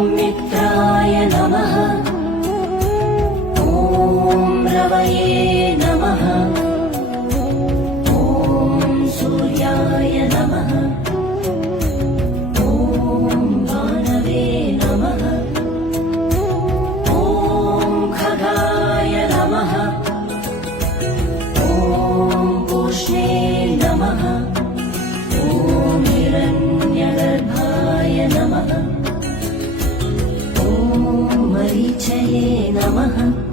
मित्राय नमः। ॐ रवये नमः। ॐ सूर्याय नमः। ॐ भानवे नमः। ॐ खगाय नमः। ॐ पूष्णे नमः। ॐ हिरण्यगर्भाय नमः। ॐ मरीचये नमः।